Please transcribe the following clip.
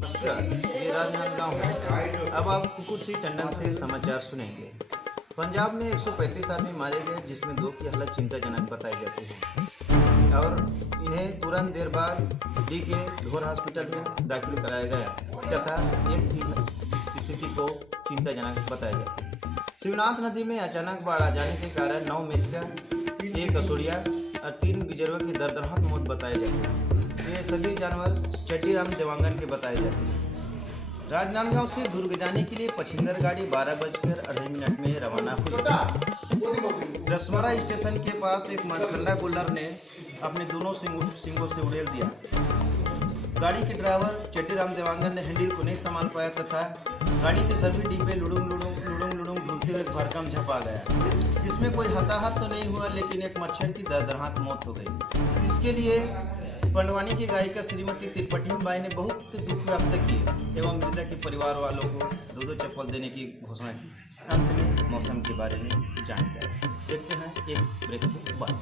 नमस्कार, ये राजनांदगांव है। अब आप कुकुर सिंह टंडन से समाचार सुनेंगे। पंजाब में 135 आदमी मारे गए, जिसमें 2 की हालत चिंताजनक बताई जाती है और इन्हें तुरंत देर बाद डी के ढोर हॉस्पिटल में दाखिल कराया गया तथा एक की स्थिति को चिंताजनक बताया जाता है। शिवनाथ नदी में अचानक बाढ़ आ जाने के कारण 9 मेचका, 1 कसोड़िया और 3 बिजरवा की दर्दनाक मौत बताई जाती है। ये सभी जानवर चड्डीराम देवांगन के बताए जाते हैं। राजनांदगांव से दुर्ग जाने के लिए पछिंदर गाड़ी 12:02 में रवाना हुई। रसवाड़ा स्टेशन के पास एक मारखंडा गोल्डर ने अपने दोनों सिंगों से उड़ेल दिया। गाड़ी के ड्राइवर चड्डीराम देवांगन ने हैंडल को नहीं संभाल पाया तथा गाड़ी के सभी डिब्बे लुड़ुंग ढुलते हुए भरकम झपा गया। इसमें कोई हताहत तो नहीं हुआ, लेकिन एक मच्छर की दर्दनाक मौत हो गई। इसके लिए पंडवानी की गायिका श्रीमती त्रिपटी बाई ने बहुत दुख व्यक्त की एवं मृतक के परिवार वालों को 2 चप्पल देने की घोषणा की। अंत में मौसम के बारे में जानकारी देखते हैं एक ब्रेक के बाद।